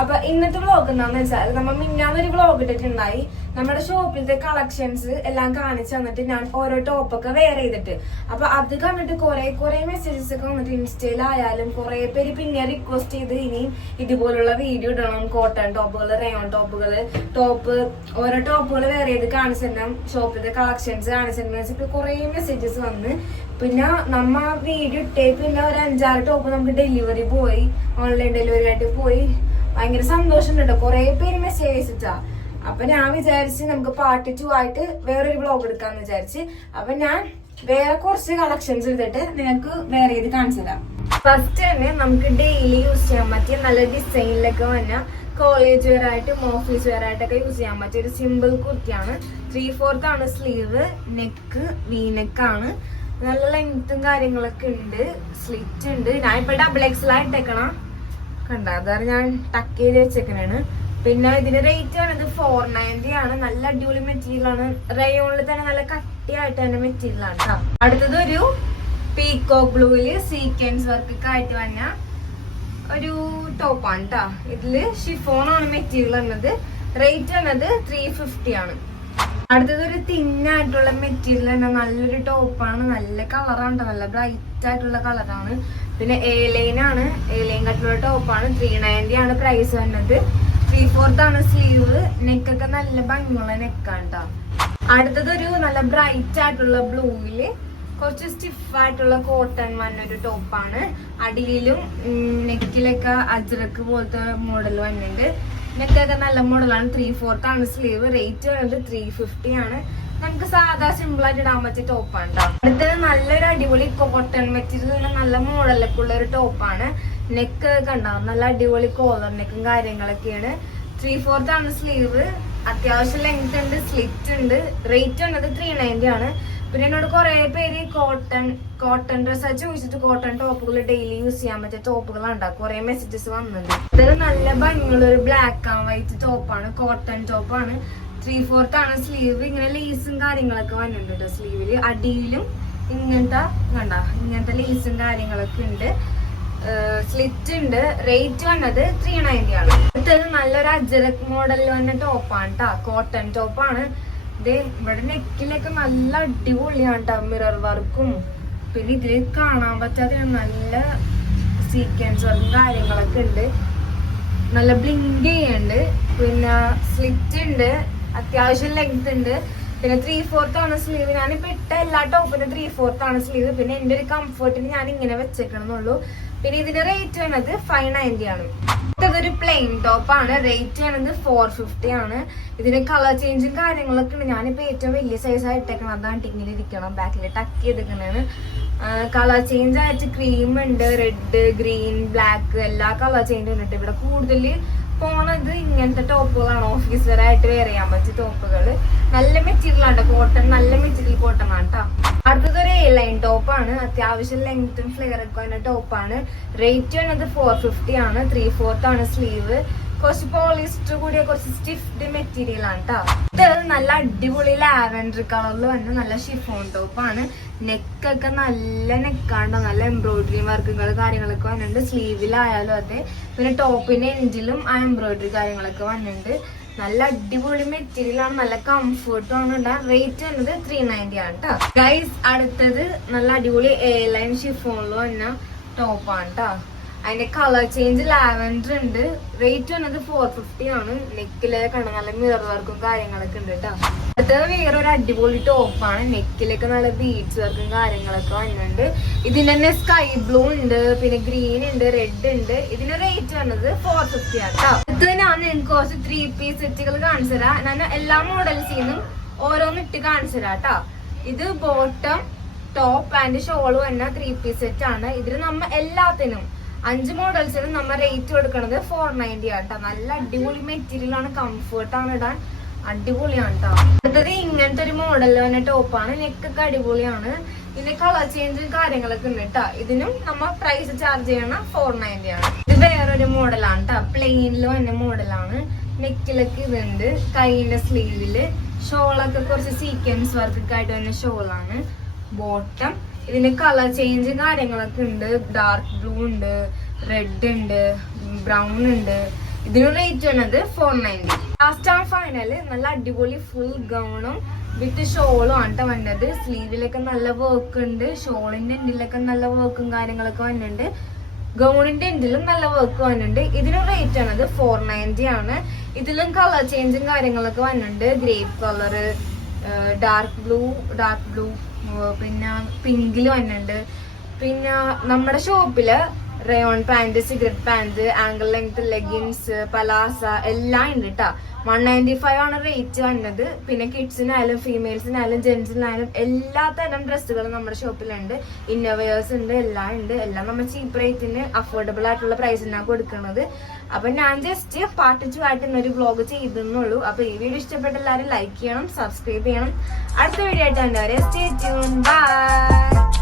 അപ്പൊ ഇന്നത്തെ വ്ളോഗ് എന്താന്ന് വെച്ചാൽ നമ്മൾ മിന്നാന്നൊരു വ്ളോഗ് ഇട്ടിട്ടുണ്ടായി. നമ്മുടെ ഷോപ്പിലത്തെ കളക്ഷൻസ് എല്ലാം കാണിച്ചു തന്നിട്ട് ഞാൻ ഓരോ ടോപ്പൊക്കെ വെയർ ചെയ്തിട്ട്. അപ്പൊ അത് കണ്ടിട്ട് കുറെ കുറെ മെസ്സേജസ് ഒക്കെ വന്നിട്ട് ഇൻസ്റ്റയിലായാലും കുറെ പേര് പിന്നെ റിക്വസ്റ്റ് ചെയ്ത് ഇനിയും ഇതുപോലുള്ള വീഡിയോ ഇടണം. കോട്ടൺ ടോപ്പുകൾ റയോൺ ടോപ്പുകൾ ടോപ്പ് ഓരോ ടോപ്പുകൾ വെയർ ചെയ്ത് കാണിച്ചു തരണം. ഷോപ്പിലത്തെ കളക്ഷൻസ് കാണിച്ചു തരണം വെച്ചിട്ട് കുറെ മെസ്സേജസ് വന്ന്. പിന്നെ നമ്മ വീഡിയോ ഇട്ടേ പിന്നെ ഒരു അഞ്ചാറ് ടോപ്പ് നമുക്ക് ഡെലിവറി പോയി. ഓൺലൈൻ ഡെലിവറി ആയിട്ട് പോയി. ഭയങ്കര സന്തോഷം കേട്ടോ കുറെ പേര് മെസ്സേജ് അയച്ചിട്ടാ. അപ്പൊ ഞാൻ വിചാരിച്ച് നമുക്ക് പാർട്ട് ടു ആയിട്ട് വേറൊരു ബ്ലോഗ് എടുക്കാന്ന് വിചാരിച്ച്. അപ്പൊ ഞാൻ വേറെ കുറച്ച് കളക്ഷൻസ് എടുത്തിട്ട് നിങ്ങൾക്ക് വേറെ ഇത് കാണിച്ചു തരാം. ഫസ്റ്റ് തന്നെ നമുക്ക് ഡെയിലി യൂസ് ചെയ്യാൻ പറ്റിയ നല്ല ഡിസൈനിലൊക്കെ വന്ന കോളേജ് വെയർ ആയിട്ടും ഓഫീസ് വെയർ ആയിട്ടൊക്കെ യൂസ് ചെയ്യാൻ പറ്റിയ ഒരു സിമ്പിൾ കുർത്തിയാണ്. ത്രീ ഫോർത്ത് ആണ് സ്ലീവ് നെക്ക് വി നെക്കാണ് നല്ല ലെങ്ത്തും കാര്യങ്ങളൊക്കെ ഉണ്ട്. സ്ലിറ്റ് ഉണ്ട്. ഞാൻ ഇപ്പൊ ഡബിൾ എക്സൽ ആയിട്ടേക്കണം കണ്ട അതാണ് ഞാൻ ടക്ക് ചെയ്ത് വെച്ചേക്കണാണ്. പിന്നെ ഇതിന്റെ റേറ്റ് ആണത് ഫോർ നയന്റി ആണ്. നല്ല അടിപൊളി മെറ്റീരിയൽ ആണ്. റയോണിൽ തന്നെ നല്ല കട്ടിയായിട്ട് തന്നെ മെറ്റീരിയൽ ആണ്. അടുത്തത് ഒരു പീക്കോ ബ്ലൂവിൽ സീക്വൻസ് വർക്കൊക്കെ ആയിട്ട് വന്ന ഒരു ടോപ്പാണ് കേട്ടോ ഇതിൽ ഷിഫോൺ ആണ് മെറ്റീരിയൽ എന്നത് റേറ്റ് എന്നത് ത്രീ ഫിഫ്റ്റി ആണ്. അടുത്തത് ഒരു തിന്നായിട്ടുള്ള മെറ്റീരിയൽ തന്നെ നല്ലൊരു ടോപ്പാണ് നല്ല കളറാണ്. നല്ല ബ്രൈറ്റ് ആയിട്ടുള്ള കളറാണ് പിന്നെ എ ലൈൻ ആണ്. എ ലൈൻ കട്ടുള്ള ടോപ്പാണ് ത്രീ നയന്റി ആണ് പ്രൈസ് വന്നത് ത്രീ ഫോർത്ത് ആണ് സ്ലീവ് നെക്കൊക്കെ നല്ല ഭംഗിയുള്ള നെക്കാണ് ട്ടോ അടുത്തത് ഒരു നല്ല ബ്രൈറ്റ് ആയിട്ടുള്ള ബ്ലൂവിൽ കുറച്ച് സ്റ്റിഫായിട്ടുള്ള കോട്ടൺ വന്നൊരു ടോപ്പാണ് അടിയിലും നെക്കിലൊക്കെ അജ്രക്ക് പോലത്തെ മോഡൽ വന്നിട്ടുണ്ട്. നെക്കൊക്കെ നല്ല മോഡലാണ്. ത്രീ ഫോർത്ത് ആണ് സ്ലീവ് റേറ്റ് വരുന്നത് ത്രീ ഫിഫ്റ്റി ആണ്. നമുക്ക് സാധാ സിമ്പിൾ ആയിട്ട് ഇടാൻ പറ്റിയ ടോപ്പാണ് ട്ടോ. അടുത്തത് നല്ലൊരു അടിപൊളി കോട്ടൺ മെറ്റീരിയൽ നല്ല മോഡലൊക്കെ ഉള്ള ഒരു ടോപ്പാണ് നെക്ക് കണ്ടാവും നല്ല അടിപൊളി കോളർ നെക്കും കാര്യങ്ങളൊക്കെയാണ്. ത്രീ ഫോർത്ത് ആണ് സ്ലീവ് അത്യാവശ്യം ലെങ്ത് ഉണ്ട് സ്ലിറ്റ് ഉണ്ട്. റേറ്റ് വന്നത് ത്രീ നയന്റി ആണ്. പിന്നെ എന്നോട് കുറെ പേര് കോട്ടൺ കോട്ടൺ ഡ്രസ് ചോദിച്ചിട്ട് കോട്ടൺ ടോപ്പുകൾ ഡെയിലി യൂസ് ചെയ്യാൻ പറ്റിയ ടോപ്പുകളാണ് കുറെ മെസ്സേജസ് വന്നിട്ടുണ്ട് ഇതൊരു നല്ല ഭംഗിയുള്ള ഒരു ബ്ലാക്ക് ആൻഡ് വൈറ്റ് ടോപ്പാണ് കോട്ടൺ ടോപ്പാണ് ത്രീ ഫോർത്ത് ആണ് സ്ലീവ് ഇങ്ങനെ ലേസും കാര്യങ്ങളൊക്കെ വന്നിട്ടുണ്ട് സ്ലീവിൽ അടിയിലും ഇങ്ങനത്തെ കണ്ട? ഇങ്ങനത്തെ ലേസും കാര്യങ്ങളൊക്കെ ഉണ്ട്. സ്ലിറ്റ് ഉണ്ട്. റേറ്റ് വന്നത് ത്രീ നയന്റി ആണ്. അടുത്തത് നല്ലൊരു അജരക് മോഡലിൽ വന്ന ടോപ്പാണ് കേട്ടോ കോട്ടൺ ടോപ്പാണ് ഇത് ഇവിടെ നെക്കിലൊക്കെ നല്ല അടിപൊളിയാണ് ട്ടാ മിറർ വർക്കും പിന്നെ ഇതിൽ കാണാൻ പറ്റാതെ നല്ല സീക്വൻസ് വർക്കും കാര്യങ്ങളൊക്കെ ഉണ്ട്. നല്ല ബ്ലിങ്ക് ചെയ്യുന്നുണ്ട് പിന്നെ സ്ലിറ്റ് ഉണ്ട്. അത്യാവശ്യം ലെങ്ത് ഉണ്ട്. പിന്നെ ത്രീ ഫോർത്ത് ആണ് സ്ലീവ് ഞാനിപ്പോ ഇട്ട എല്ലാ ടോപ്പിനും ത്രീ ഫോർത്ത് ആണ് സ്ലീവ് പിന്നെ എന്റെ ഒരു കംഫർട്ടിന് ഞാൻ ഇങ്ങനെ വെച്ചേക്കണമെന്നുള്ളൂ പിന്നെ ഇതിന്റെ റേറ്റ് വേണത് ഫൈവ് നയന്റി ആണ്. ഇതൊരു പ്ലെയിൻ ടോപ്പ് ആണ്. റേറ്റ് വേണത് ഫോർ ഫിഫ്റ്റി ആണ്. ഇതിന് കളർ ചേഞ്ചും കാര്യങ്ങളൊക്കെ ഉണ്ട്. ഞാനിപ്പോ ഏറ്റവും വലിയ സൈസ് ആയിട്ടേക്കണം അതാണ് ടിങ്ങിൽ ഇരിക്കണം ബാക്കിൽ ടക്ക് ചെയ്തേക്കണേന്ന് കളർ ചേഞ്ച് ആയിട്ട് ക്രീം ഉണ്ട്. റെഡ് ഗ്രീൻ ബ്ലാക്ക് എല്ലാ കളർ ചേഞ്ചും ഉണ്ട്. ഇവിടെ കൂടുതൽ പോണത് ഇങ്ങനത്തെ ടോപ്പുകളാണ്. ഓഫീസ് വെയർ ആയിട്ട് വെയർ ചെയ്യാൻ പറ്റിയ ടോപ്പുകൾ നല്ല മെറ്റീരിയൽ ആണ് കോട്ടൺ നല്ല മെറ്റീരിയൽ കോട്ടൺ ആണ് കേട്ടോ അടുത്തത് ഒരു എ ലൈൻ ടോപ്പാണ് അത്യാവശ്യം ലെങ്ത്തും ഫ്ലെയർ ഒക്കെ ടോപ്പാണ് റേറ്റ് വരുന്നത് ഫോർ ഫിഫ്റ്റി ആണ്. ത്രീ ഫോർത്ത് ആണ് സ്ലീവ് കുറച്ച് പോളിസ്റ്റർ കൂടിയ കുറച്ച് സ്റ്റിഫ്ഡ് മെറ്റീരിയൽ ആണ് കേട്ടോ ഇത് നല്ല അടിപൊളി ലാവൻഡർ കളറിൽ വന്ന നല്ല ഷിഫോൺ ടോപ്പാണ് നെക്കൊക്കെ നല്ല നെക്കാണ്ടോ നല്ല എംബ്രോയിഡറി വർക്കുകൾ കാര്യങ്ങളൊക്കെ വന്നിട്ടുണ്ട്. സ്ലീവിലായാലും അതെ. പിന്നെ ടോപ്പിന്റെ എൻഡിലും ആ എംബ്രോയിഡറി കാര്യങ്ങളൊക്കെ വന്നിട്ടുണ്ട്. നല്ല അടിപൊളി മെറ്റീരിയൽ ആണ്. നല്ല കംഫർട്ടും ആണ്. ഉണ്ടാകും റേറ്റ് വന്നത് ത്രീ നയന്റി ആണ് കേട്ടോ ഗൈസ് അടുത്തത് നല്ല അടിപൊളി എ ലൈൻ ഷിഫോണിൽ വന്ന ടോപ്പാണ് കേട്ടോ അതിന്റെ കളർ ചേഞ്ച് ലാവൻഡർ ഉണ്ട്. റേറ്റ് വന്നത് ഫോർ ഫിഫ്റ്റി ആണ്. നെക്കിലെ കണ്ട നല്ല മിറർ വർക്കും കാര്യങ്ങളൊക്കെ ഉണ്ട് കേട്ടോ അടുത്തത് ഒരു അടിപൊളി ടോപ്പാണ് നെക്കിലൊക്കെ നല്ല ബീഡ്സ് വർക്കും കാര്യങ്ങളൊക്കെ വന്നിട്ടുണ്ട്. ഇതിന് തന്നെ സ്കൈ ബ്ലൂ ഉണ്ട് പിന്നെ ഗ്രീൻ ഉണ്ട് റെഡ് ഉണ്ട്. ഇതിന്റെ റേറ്റ് വന്നത് ഫോർ ഫിഫ്റ്റി ആണ് കേട്ടോ ഞാൻ നിങ്ങൾക്ക് കുറച്ച് ത്രീ പീസ് സെറ്റുകൾ കാണിച്ചു തരാം. ഞാൻ എല്ലാ മോഡൽസിൽ ഓരോന്ന് ഇട്ട് കാണിച്ചു തരാം കേട്ടോ ഇത് ബോട്ടം ടോപ്പ് ആൻഡ് ഷോൾ വന്ന ത്രീ പീസ് സെറ്റ് ആണ്. ഇതിൽ നമ്മ എല്ലാത്തിനും അഞ്ച് മോഡൽസിന് നമ്മൾ റേറ്റ് കൊടുക്കുന്നത് ഫോർ നയന്റി ആട്ടോ. നല്ല അടിപൊളി മെറ്റീരിയൽ ആണ്. കംഫേർട്ട് ആണ് ഇടാൻ. അടിപൊളിയാണ് കേട്ടോ അടുത്തത് ഇങ്ങനത്തെ ഒരു മോഡൽ വന്ന ടോപ്പാണ് നെക്കൊക്കെ അടിപൊളിയാണ്. ഇതിന്റെ കളർ ചേഞ്ചും കാര്യങ്ങളൊക്കെ ഉണ്ട് കേട്ടോ ഇതിനും നമ്മൾ പ്രൈസ് ചാർജ് ചെയ്യണ ഫോർ നയന്റി ആണ്. ഇത് വേറൊരു മോഡലാണ് കേട്ടോ പ്ലെയിനിൽ വന്ന മോഡലാണ് നെക്കിലൊക്കെ ഇതുണ്ട്. കൈയിന്റെ സ്ലീവിൽ ഷോളൊക്കെ കുറച്ച് സീക്വൻസ് വർക്കൊക്കെ ആയിട്ട് വന്ന ഷോളാണ് ബോട്ടം. ഇതിന് കളർ ചേഞ്ച് കാര്യങ്ങളൊക്കെ ഉണ്ട്. ഡാർക്ക് ബ്ലൂ ഉണ്ട് റെഡ് ഉണ്ട് ബ്രൗൺ ഉണ്ട്. ഇതിന് റേറ്റ് വന്നത് four ninety last and final നല്ല അടിപൊളി ഫുൾ ഗൗണും വിത്ത് ഷോളും ആണ് വന്നത്. സ്ലീവിലൊക്കെ നല്ല വർക്ക് ഉണ്ട്. ഷോളിന്റെ എൻഡിലൊക്കെ നല്ല വർക്കും കാര്യങ്ങളൊക്കെ വന്നിട്ടുണ്ട്. ഗൗണിന്റെ എൻഡിലും നല്ല വർക്ക് വന്നിട്ടുണ്ട്. ഇതിന് റേറ്റ് ആണത് ഫോർ നയന്റി ആണ്. ഇതിലും കളർ ചേഞ്ചും കാര്യങ്ങളൊക്കെ വന്നിട്ടുണ്ട്. Grape colour dark blue dark blue പിന്നെ പിങ്കിൽ വന്നിട്ടുണ്ട് പിന്നെ നമ്മുടെ ഷോപ്പിൽ rayon pant cigarette pant ankle length leggings palazzo എല്ലാം ഉണ്ട് കേട്ടോ വൺ നയന്റി ഫൈവ് ആണ് റേറ്റ് വന്നത്. പിന്നെ കിഡ്സിനായാലും ഫീമെയിൽസിനായാലും ജെൻസിനായാലും എല്ലാ തരം ഡ്രസ്സുകളും നമ്മുടെ ഷോപ്പിലുണ്ട് ഇന്നോവേഴ്സ് ഉണ്ട് എല്ലാം ഉണ്ട്. എല്ലാം നമ്മൾ ചീപ്പ് റേറ്റിന് അഫോർഡബിൾ ആയിട്ടുള്ള പ്രൈസിനാണ് കൊടുക്കുന്നത് അപ്പൊ ഞാൻ ജസ്റ്റ് പാർട്ട് ടു ആയിട്ട് ഇന്നൊരു വ്ളോഗ് ചെയ്തെന്നുള്ളൂ അപ്പൊ ഈ വീഡിയോ ഇഷ്ടപ്പെട്ട എല്ലാവരും ലൈക്ക് ചെയ്യണം സബ്സ്ക്രൈബ് ചെയ്യണം. അടുത്ത വീഡിയോ ആയിട്ട് എന്താ പറയുക സ്റ്റേ ട്യൂൺ ബൈ